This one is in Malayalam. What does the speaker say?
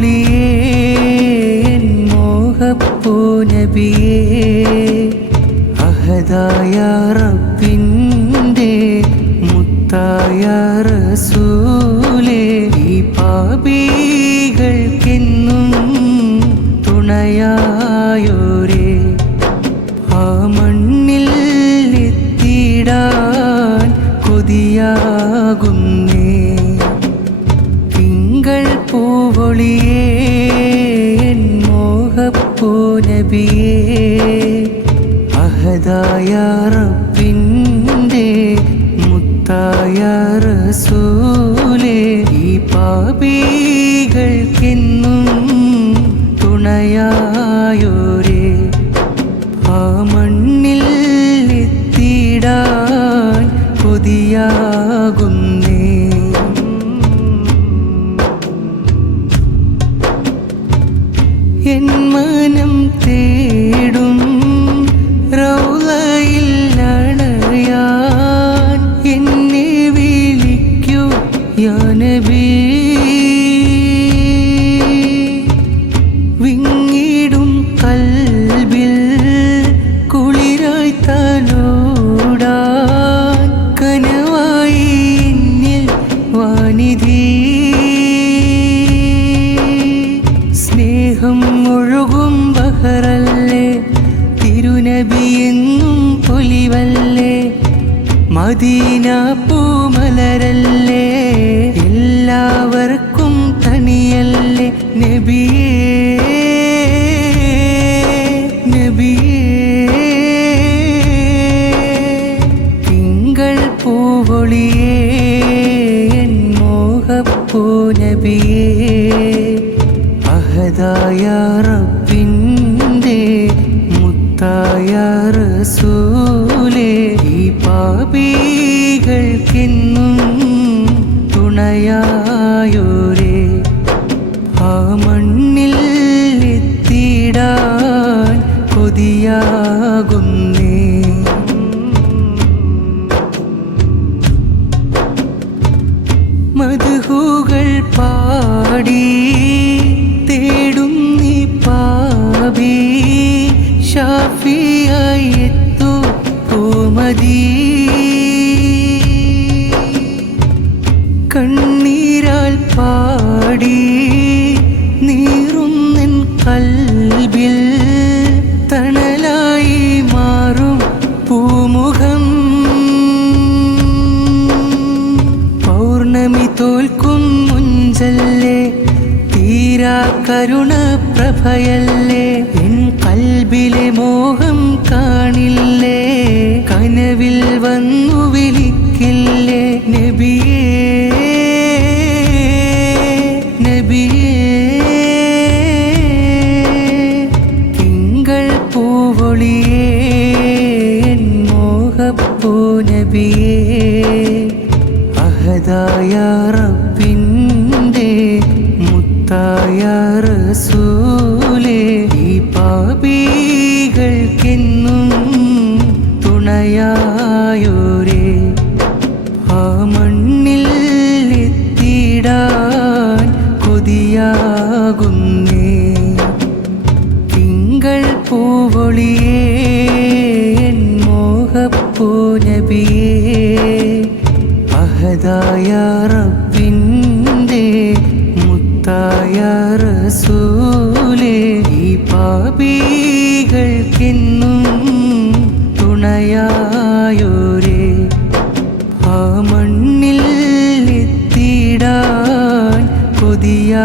പൂവൊളിയേ മോഹപ്പൂ നബിയേ അഹദായ റബ്ബിൻ്റെ മുത്തായ റസൂലേ ഈ പാപികൾക്കെന്നും തുണയായോരേ ആ മണ്ണിൽ എത്തിയിടാൻ കൊതിയാകുന്നേ തിങ്കൾ പൂവൊളിയേ മോഹപ്പൂ നബിയേ അഹദായ റബ്ബിൻ്റെ മുത്തായ റസൂലേ ഈ പാപികൾക്കെന്നും തുണയായോരേ ആ മണ്ണിൽ എത്തിയിടാൻ കൊതിയാകുന്നേ എൻ മനം തേടും റൗളയിൽ അണയാൻ എന്നെ വിളിക്കൂ യാ നബി വിങ്ങിടും കൽബിൽ കുളിരായി തലോടാൻ കനവായി എന്നിൽ വാനിധി സ്നേഹം ഒഴുകും ബഹറല്ലേ തിരുനബി എന്നും പൊലിവല്ലേ മദീന പൂമലരല്ലേ എല്ലാവർക്കും തണിയല്ലേ നബിയേ നബിയേ തിങ്കൾ പൂവൊളിയേ മോഹപ്പൂ നബിയേ അഹദായ റബ്ബിൻ്റെ മുത്തായ റസൂലേ ഈ പാപികൾക്കെന്നും തുണയായോരേ ആ മണ്ണിൽ എത്തിയിടാൻ കൊതിയാകുന്നേ മദ്ഹുകൾ പാടി തേടും നീ പാപി ഷാഫിയായി എത്തു പൂമദീ കണ്ണീരാൽ പാടി നീറും നിൻ കൽബിൽ തണലായി മാറും പൂമുഖം പൗർണമി തോൽക്കും മുഞ്ചല്ലേ തീരാ കരുണ പ്രഭയല്ലേ എൻ കൽബിലെ മോഹം കാണില്ലേ കനവിൽ വന്നു വിളിക്കില്ലേ നബിയേ നബിയേ തിങ്കൾ പൂവൊളിയേ മോഹപ്പൂ നബിയേ അഹദായ റബ്ബിൻ്റെ മുത്തായ റസൂലേ ഈ പാപികൾക്കെന്നും തുണയായോരേ ആ മണ്ണിൽ എത്തിയിടാൻ കൊതിയാകുന്നേ തിങ്കൾ പൂവൊളിയേ മോഹപ്പൂ നബിയേ അഹദായ റബ്ബിൻ്റെ മുത്തായ റസൂലേ ഈ പാപികൾക്കെന്നും തുണയായോരേ ആ മണ്ണിൽ എത്തിയിടാൻ കൊതിയാ